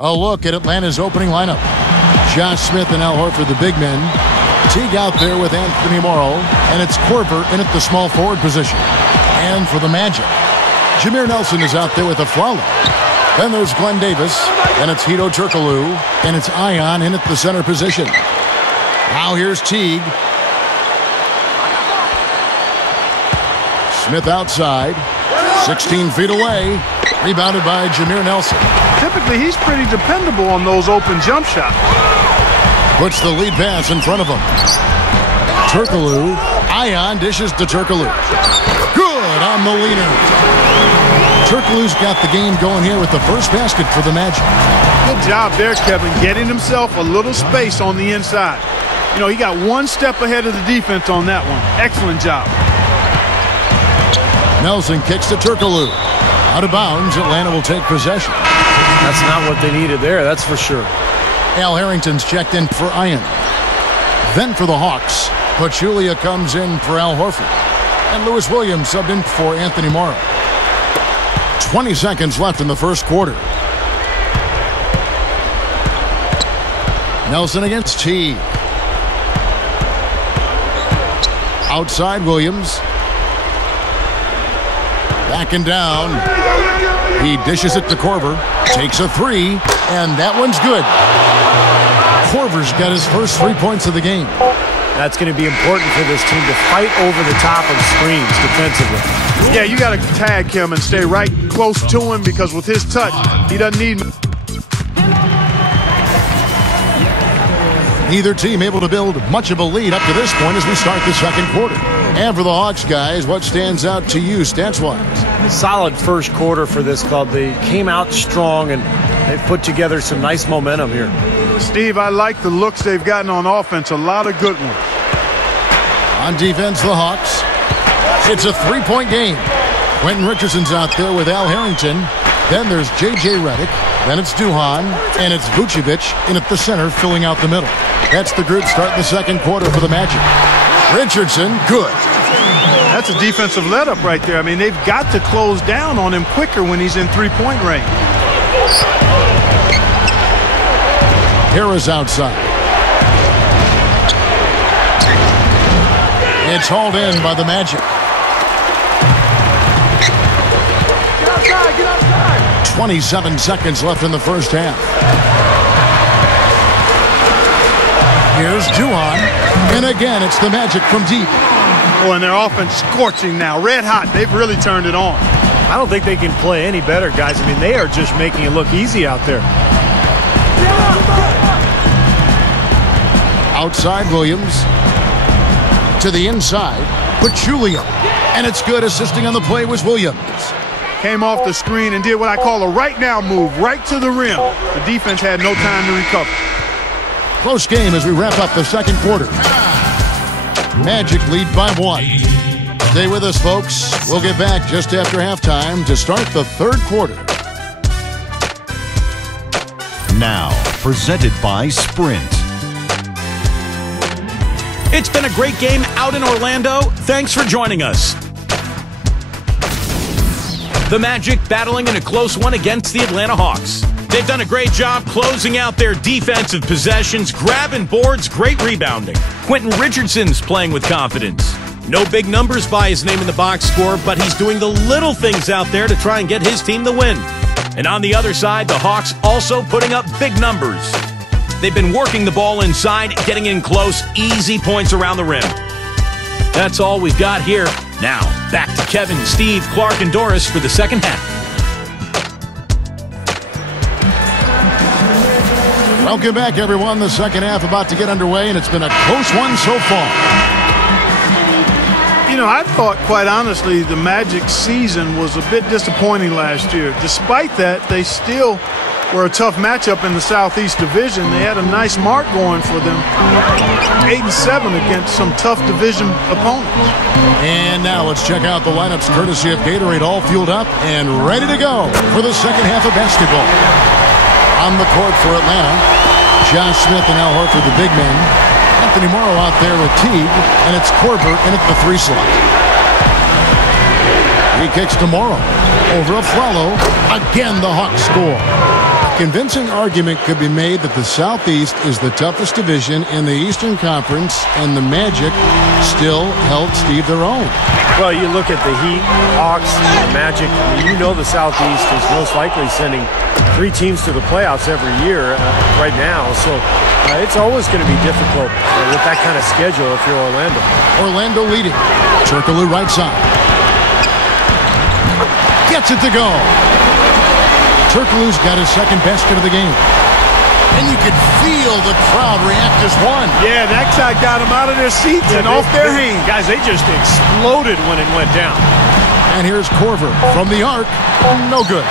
A look at Atlanta's opening lineup. Josh Smith and Al Horford, the big men. Teague out there with Anthony Morrow, and it's Korver in at the small forward position. And for the Magic, Jameer Nelson is out there with Afflalo. Then there's Glen Davis, and it's Hedo Turkoglu, and it's Ayon in at the center position. Now here's Teague. Smith outside, 16 feet away. Rebounded by Jameer Nelson. Typically, he's pretty dependable on those open jump shots. Puts the lead pass in front of him. Turkoglu. Ayon dishes to Turkoglu. Good on the leaner. Turkoglu's got the game going here with the first basket for the Magic. Good job there, Kevin, getting himself a little space on the inside. You know, he got one step ahead of the defense on that one. Excellent job. Nelson kicks to Turkoglu. Out of bounds, Atlanta will take possession. That's not what they needed there, that's for sure. Al Harrington's checked in for Ayon. Then for the Hawks, Pachulia comes in for Al Horford. And Lewis Williams subbed in for Anthony Morrow. 20 seconds left in the first quarter. Nelson against Teague. Outside Williams. Backing down. He dishes it to Korver. Takes a three, and that one's good. Korver's got his first 3 points of the game. That's going to be important for this team to fight over the top of screens defensively. Yeah, you got to tag him and stay right close to him because with his touch, he doesn't need... Neither team able to build much of a lead up to this point as we start the second quarter. And for the Hawks, guys, what stands out to you stats-wise? Solid first quarter for this club. They came out strong, and they've put together some nice momentum here. Steve, I like the looks they've gotten on offense. A lot of good ones. On defense, the Hawks. It's a three-point game. Quentin Richardson's out there with Al Harrington. Then there's J.J. Redick. Then it's Johan, and it's Vucevic in at the center, filling out the middle. That's the group starting the second quarter for the Magic. Richardson, good. That's a defensive let-up right there. I mean, they've got to close down on him quicker when he's in three-point range. Harris outside. It's hauled in by the Magic. Get outside, get outside. 27 seconds left in the first half. Here's Johan, and again it's the Magic from deep. Oh, and their offense scorching now, red hot. They've really turned it on. I don't think they can play any better, guys. I mean, they are just making it look easy out there. Outside Williams. To the inside, Pachulia. And it's good. Assisting on the play was Williams. Came off the screen and did what I call a right now move, right to the rim. The defense had no time to recover. Close game as we wrap up the second quarter. Magic lead by 1. Stay with us, folks. We'll get back just after halftime to start the third quarter. Now, presented by Sprint. It's been a great game out in Orlando. Thanks for joining us. The Magic battling in a close one against the Atlanta Hawks. They've done a great job closing out their defensive possessions, grabbing boards, great rebounding. Quentin Richardson's playing with confidence. No big numbers by his name in the box score, but he's doing the little things out there to try and get his team the win. And on the other side, the Hawks also putting up big numbers. They've been working the ball inside, getting in close, easy points around the rim. That's all we've got here. Now, back to Kevin, Steve, Clark, and Doris for the second half. Welcome back, everyone. The second half about to get underway, and it's been a close one so far. You know, I thought, quite honestly, the Magic season was a bit disappointing last year. Despite that, they still were a tough matchup in the Southeast Division. They had a nice mark going for them. 8-7 against some tough division opponents. And now let's check out the lineups courtesy of Gatorade, all fueled up and ready to go for the second half of basketball. On the court for Atlanta, Josh Smith and Al Horford, the big men. Anthony Morrow out there with Teague, and it's Korver in at the 3 slot. He kicks to Morrow. Over Afflalo. Again, the Hawks score. convincing argument could be made that the Southeast is the toughest division in the Eastern Conference, and the Magic still held Steve their own. Well, you look at the Heat, Hawks, the Magic. I mean, you know the Southeast is most likely sending 3 teams to the playoffs every year right now. So it's always going to be difficult with that kind of schedule if you're Orlando. Orlando leading. Turkoglu right side. Gets it to go. Turkoglu's got his second basket of the game. And you could feel the crowd react as one. Yeah, that guy got them out of their seats and off their hands. Guys, they just exploded when it went down. And here's Korver from the arc. No good.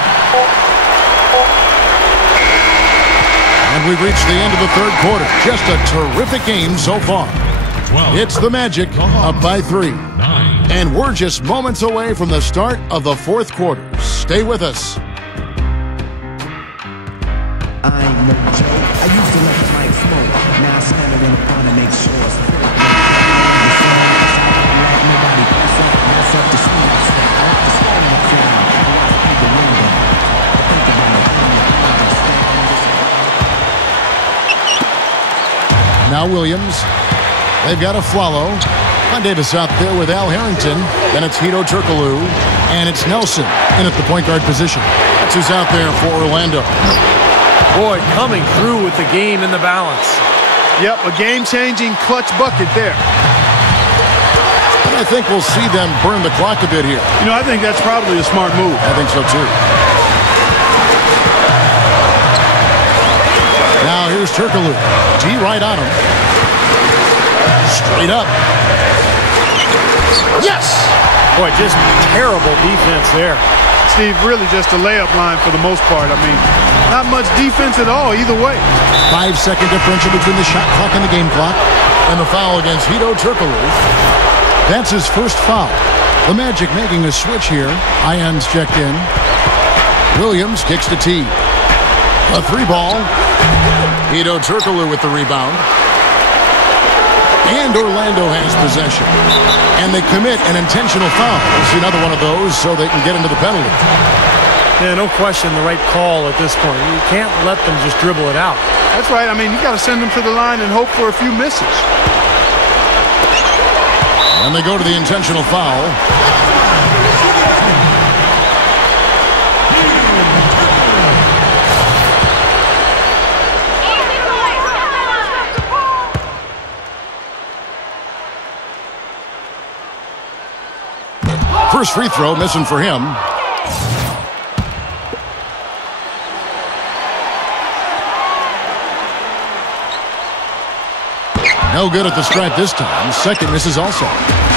And we've reached the end of the third quarter. Just a terrific game so far. It's the Magic up by 3. And we're just moments away from the start of the fourth quarter. Stay with us. I ain't no joke. I used to let the mic smoke. Now I stand it in the front and make sure it's full. Let nobody press up and mess up the scene. I want to stand in the crowd. I want to be the window. I think about it. Now Williams. They've got Afflalo. Glen Davis out there with Al Harrington. Then it's Hedo Turkoglu. And it's Nelson in at the point guard position. That's who's out there for Orlando. Boy, coming through with the game in the balance. Yep, a game-changing clutch bucket there. And I think we'll see them burn the clock a bit here. You know, I think that's probably a smart move. I think so, too. Now here's Turkoglu. D right on him. Straight up. Yes! Boy, just terrible defense there. Steve, really just a layup line for the most part. I mean, not much defense at all either way. 5-second differential between the shot clock and the game clock. And the foul against Hedo Turkoglu. That's his first foul. The Magic making a switch here. Ayon's checked in. Williams kicks to Teague. A 3-ball. Hedo Turkoglu with the rebound. And Orlando has possession. And they commit an intentional foul. We'll see another one of those so they can get into the penalty. Yeah, no question the right call at this point. You can't let them just dribble it out. That's right. I mean, you got to send them to the line and hope for a few misses. And they go to the intentional foul. First free throw missing for him. No good at the stripe this time. Second misses also.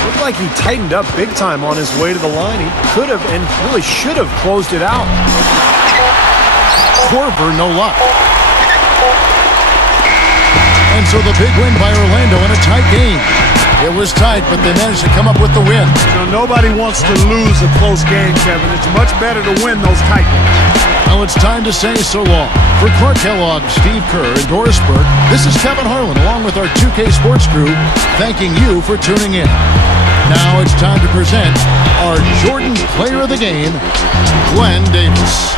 Looked like he tightened up big time on his way to the line. He could have and really should have closed it out. Korver, no luck. And so the big win by Orlando in a tight game. It was tight, but they managed to come up with the win. You know, nobody wants to lose a close game, Kevin. It's much better to win those tight ones. Now it's time to say so long. For Clark Kellogg, Steve Kerr, and Doris Burke, this is Kevin Harlan along with our 2K Sports crew, thanking you for tuning in. Now it's time to present our Jordan Player of the Game, Glen Davis.